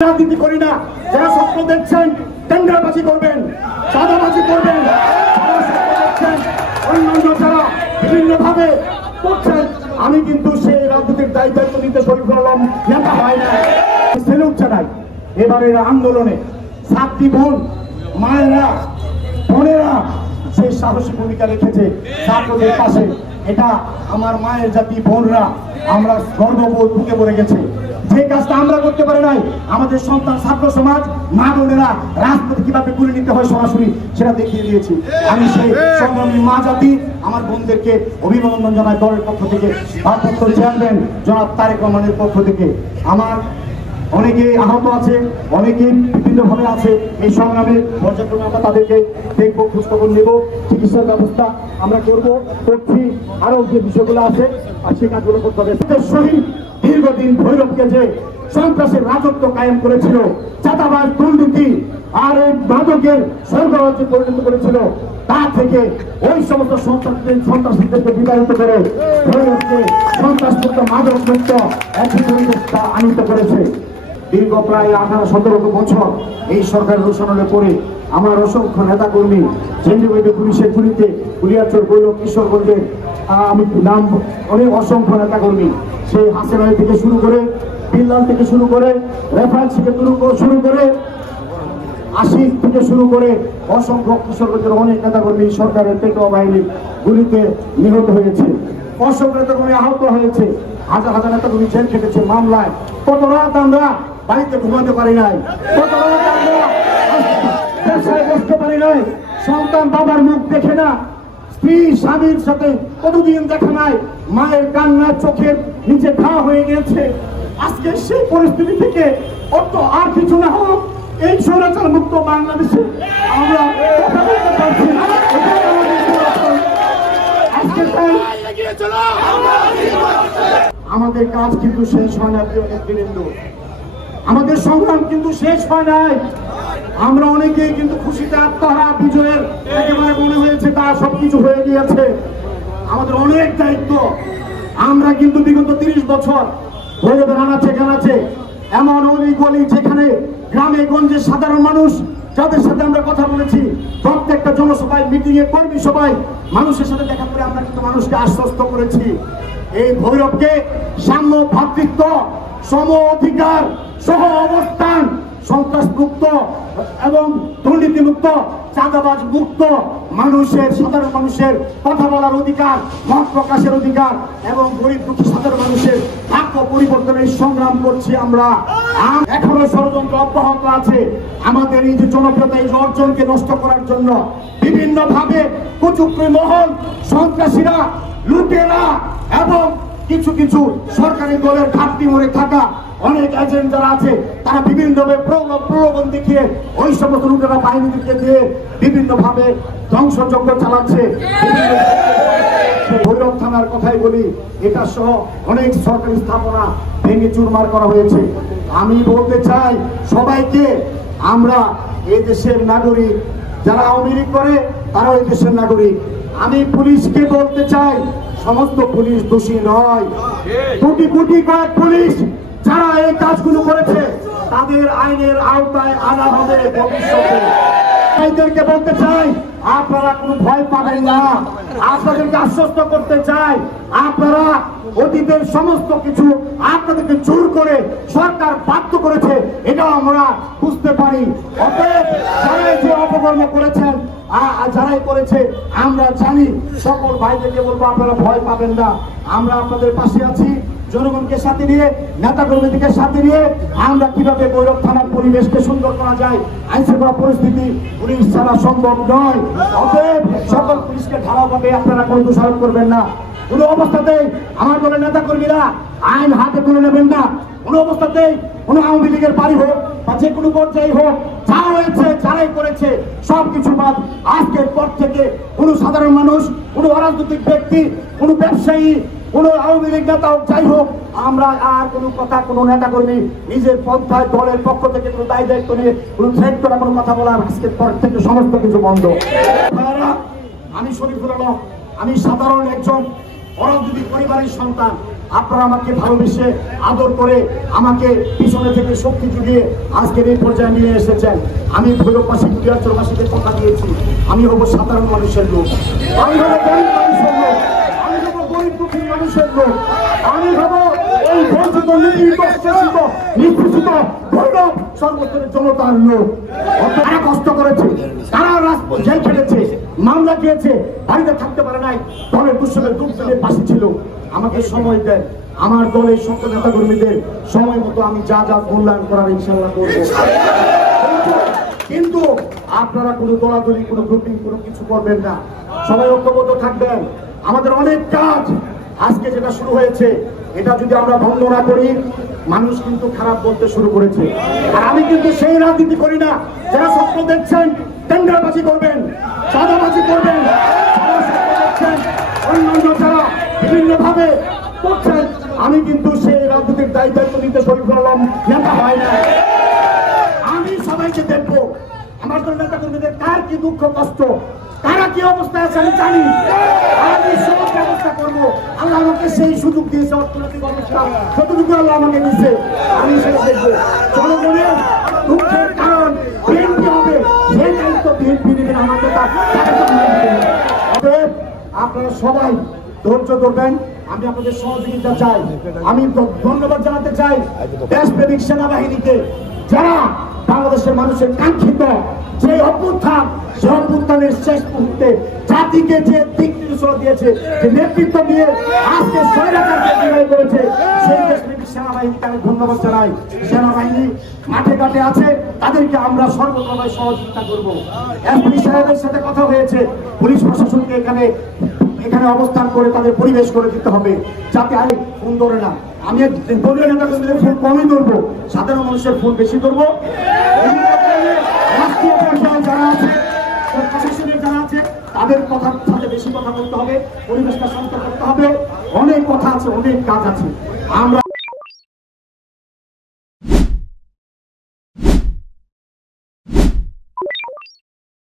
রাজনীতি করি না। যারা স্বপ্ন দেখছেন টেন্ডারবাজি করবেন, চাঁদাবাজি করবেন, অন্যান্য যারা বিভিন্ন ভাবে করছেন, আমি কিন্তু সেই রাজনীতির দায়িত্ব নিতে শরীফ হলাম নেতা হয় না। সেলুট জানাই এবারের আন্দোলনে ছাত্রী বোন মায়েরা বোনেরা সেই সাহসী ভূমিকা রেখেছে ছাত্রদের পাশে। এটা আমার মায়ের জাতি বোনরা আমরা গর্ববোধ ঢুকে পড়ে গেছে। যে কাজটা আমরা করতে পারি নাই, আমাদের সন্তান ছাত্র সমাজ মা বোনেরা রাজপথে কিভাবে তুলে নিতে হয় সরাসরি সেটা দেখিয়ে দিয়েছি। আমি সেই সংগ্রামী মা জাতি আমার বোনদেরকে অভিনন্দন জানাই দলের পক্ষ থেকে, ভারপ্রাপ্ত চেয়ারম্যান জনাব তারেক রহমানের পক্ষ থেকে। আমার অনেকে আহত আছে, অনেকে বিভিন্ন ভাবে আছে। এই সংগ্রামে পর্যায়ক্রমে আমরা তাদেরকে দেখবো, খোঁজখবর নেব, চিকিৎসার ব্যবস্থা আমরা করছি। আরো যে বিষয়গুলো আছে আর সে কাজগুলো করতে হবে। শহীদ দীর্ঘদিন ভৈরবকে যে সন্ত্রাসের রাজত্ব কায়েম করেছিল, চাঁদাবাজ দুর্নীতি আর মাদকের সরবরাহে পরিণত করেছিল, তা থেকে ওই সমস্ত সন্ত্রাসীদেরকে বিতাড়িত করে ভৈরবকে সন্ত্রাসমুক্ত মাদক মুক্ত আনিত করেছে। দীর্ঘ প্রায় 18-17 বছর এই সরকার রোশনালে করে আমার অসংখ্য নেতা কর্মী জেন্দ্রবাড়ি পুলিশের গুলিতে কুলিয়ারচর ভৈরব কিশোরগঞ্জের আমি নাম অনেক অসংখ্য নেতা কর্মী, সেই হাসিন আলী থেকে শুরু করে বিল্লাল থেকে শুরু করে রেফারেন্স থেকে শুরু করে আশিক থেকে শুরু করে অসংখ্য কিশোরগঞ্জের অনেক নেতা কর্মী সরকারের পেটোয়া বাহিনীর গুলিতে নিহত হয়েছে, অসংখ্য নেতা কর্মী আহত হয়েছে, হাজার হাজার নেতা কর্মী জেল খেটেছে মামলায়। কত রাত আমরা বাড়িতে ঘুমাতে পারি নাই, কত রাত আমরা ব্যবসায় বসতে পারি নাই, সন্তান বাবার মুখ দেখে না, স্ত্রী স্বামীর সাথে কতদিন দেখা নাই, মায়ের কান্না চোখের নিচে ঘা হয়ে গেছে। আজকে সেই পরিস্থিতি থেকে অত আর কিছু না হোক, এই স্বৈরাচার মুক্ত বাংলাদেশে আমরা কথা বলতে পারছি না। আমাদের কাজ কিন্তু শেষ হয় না, আমাদের সংগ্রাম কিন্তু শেষ হয় নাই। আমরা অনেকেই কিন্তু খুশিতে আত্মহারা, বিজয়ের একেবারে মনে হয়েছে তার সবকিছু হয়ে গিয়েছে। আমাদের অনেক দায়িত্ব। আমরা কিন্তু বিগত 30 বছর ভৈরবে রানাচ্ছে এমন অনেক গলি যেখানে গ্রামে গঞ্জে সাধারণ মানুষ যাদের সাথে আমরা কথা বলেছি, প্রত্যেকটা জনসভায় মিটিং এ কর্মী সবাই মানুষের সাথে দেখা করে আমরা কিন্তু মানুষকে আশ্বস্ত করেছি এই ভৈরবকে সাম্য, ভ্রাতৃত্ব, সম অধিকার, সহ অবস্থান, সন্ত্রাস মুক্ত এবং দুর্নীতি মুক্ত, চাঁদাবাজ মুক্ত, মানুষের সাধারণ মানুষের কথা বলার অধিকার, মত প্রকাশের অধিকার এবং গরিব দুঃখী সাধারণ মানুষের ভাগ্য পরিবর্তনের সংগ্রাম করছি আমরা। এখনো ষড়যন্ত্র অব্যাহত আছে আমাদের এই যে জনপ্রিয়তা, এই অর্জনকে নষ্ট করার জন্য বিভিন্ন ভাবে কুচক্রী মহল, সন্ত্রাসীরা, লুটেরা এবং কিছু কিছু সরকারি দলের ঘাটতি মরে থাকা অনেক এজেন্ট যারা আছে তারা বিভিন্ন ভাবে প্রলোভন দেখিয়ে ওই সমস্ত লুটেরা বাহিনীকে দিয়ে বিভিন্ন ভাবে ধ্বংসযজ্ঞ চালাচ্ছে। ভৈরব থানার কথাই বলি, এটা সহ অনেক সরকারি স্থাপনা ভেঙে চুরমার করা হয়েছে। আমি বলতে চাই সবাইকে, আমরা এই দেশের নাগরিক, যারা আওয়ামী লীগ করে তারা এই দেশের নাগরিক। আমি পুলিশকে বলতে চাই সমস্ত পুলিশ দোষী নয়, কোটি কোটি কয়েক পুলিশ যারা এই কাজগুলো করেছে তাদের আইনের আওতায় আনা হবে ভবিষ্যতে। এদেরকে বলতে চাই আপনারা কোনো ভয় পাবেন না, আপনাদেরকে আশ্বস্ত করতে চাই আপনারা অতীতের সমস্ত কিছু আপনাদেরকে জোর করে সরকার বাধ্য করেছে এটাও আমরা বুঝতে পারি। অতএব যারা যে অপকর্ম করেছেন যারাই করেছে আমরা জানি, সকল ভাইদেরকে বলবো আপনারা ভয় পাবেন না, আমরা আপনাদের পাশে আছি। জনগণকে সাথে নিয়ে, নেতা কর্মীদেরকে সাথে নিয়ে আমরা কিভাবে ভৈরব থানার পরিবেশকে সুন্দর করা যায়, আইন শৃঙ্খলা পরিস্থিতি পুলিশ ছাড়া সম্ভব নয়। অতএব সকল পুলিশকে ঢালাওভাবে আপনারা কোনো দোষারোপ করবেন না। কোনো অবস্থাতেই আমার দলের নেতা কর্মীরা আইন হাতে তুলে নেবেন না। কোনো অবস্থাতেই কোনো আওয়ামী লীগের বাড়ি হোক বা যে কোনো পর্যায়ে হোক, যা হয়েছে যারাই করেছে সবকিছু বাদ। আজকের পর থেকে কোনো সাধারণ মানুষ, কোনো অরাজনৈতিক ব্যক্তি, কোনো ব্যবসায়ী, কোনো আওয়ামী লীগ নেতা হোক, যাই হোক, আমরা আর কোনো কথা, কোনো নেতা কর্মী নিজের পন্থায় দলের পক্ষ থেকে কোনো দায়িত্ব নিয়ে কোনো থ্রেট করা, কোনো কথা বলা আজকের পর থেকে সমস্ত কিছু বন্ধ। আমি শরীফুল আলম, আমি সাধারণ একজন অরাজনৈতিক পরিবারের সন্তান। আপনারা আমাকে ভালোবেসে আদর করে আমাকে পিছনে থেকে শক্তি জুগিয়ে আজকের এই পর্যায়ে নিয়ে এসেছেন। আমি ভৈরববাসী বৃহত্তরবাসীকে কথা দিয়েছি, আমি হব সাধারণ মানুষের লোক, আমি হব গরিব মানুষের লোক, আমি হব গরিব দুঃখী মানুষের লোক, আমি হব এই বঞ্চিত নিষ্পেষিত ভৈরব সর্বস্তরের জনতার লোক। তারা কষ্ট করেছে, তারা জেল খেটেছে, মামলা খেয়েছে, বাড়িতে থাকতে পারে নাই, দলের দুঃসবের দুঃখ পাশে ছিল। আমাকে সময় দেন, আমার দলের সকল নেতা কর্মীদের সময় মতো আমি যা যা মূল্যায়ন করার ইনশাল্লাহ করব। কিন্তু আপনারা কোনো দলাদলি, কোনো গ্রুপিং, কোনো কিছু করবেন না, সবাই ঐক্যবদ্ধ থাকবেন। আমাদের অনেক কাজ আজকে যেটা শুরু হয়েছে, এটা যদি আমরা বন্ধ না করি, মানুষ কিন্তু খারাপ বলতে শুরু করেছে। আর আমি কিন্তু সেই রাজনীতি করি না যারা স্বপ্ন দেখছেন টেন্ডারবাজি করবেন, চাঁদাবাজি করবেন, অন্যান্য যারা বিভিন্ন ভাবে করছেন, আমি কিন্তু সেই রাজনীতির দায়িত্ব নিতে শরীফুল আলম নেতা হয় না। আমি সবাইকে দেখবো, আমার দল নেতা কর্মীদের কার কি দুঃখ কষ্ট, কারা কি অবস্থায় আছে আমি জানি, আমি সব ব্যবস্থা করবো। আল্লাহ আমাকে সেই সুযোগ দিয়েছে, অর্থনৈতিক অবস্থা যতটুকু আল্লাহ আমাকে দিচ্ছে আমি সেটা দেখবো। জনগণের দুঃখের কারণ বিএনপি হবে, সেই দায়িত্ব বিএনপি নেবেন, আমাকে অতএব আপনারা সবাই ধৈর্য ধরবেন। আমি আপনাদের সহযোগিতা চাই। আমি ধন্যবাদ জানাতে চাই দেশপ্রেমিক সেনাবাহিনীকে, যারা বাংলাদেশের মানুষের কাঙ্ক্ষিত যে অভ্যুত্থান, সে অভ্যুত্থানের শেষ মুহূর্তে জাতিকে যে দিক নির্দেশনা দিয়েছে, যে নেতৃত্ব দিয়ে আজকে স্বৈরাচারকে বিদায় করেছে, সেই দেশপ্রেমিক সেনাবাহিনীকে আমি ধন্যবাদ জানাই। সেনাবাহিনী মাঠে ঘাটে আছে, তাদেরকে আমরা সর্বতভাবে সহযোগিতা করবো। এসপি সাহেবের সাথে কথা হয়েছে, পুলিশ প্রশাসনকে এখানে অবস্থান করে তাদের পরিবেশ করে দিতে হবে, যাতে আর ফোন ধরে না। আমি দলীয় নেতা কর্মীদের ফোন কমই ধরবো, সাধারণ মানুষের ফোন বেশি ধরবো। রাষ্ট্রীয় পর্যায়ে যারা আছে, প্রশাসনের যারা আছে, তাদের কথার সাথে বেশি কথা বলতে হবে, পরিবেশটা শান্ত করতে হবে। অনেক কথা আছে, অনেক কাজ আছে। আমরা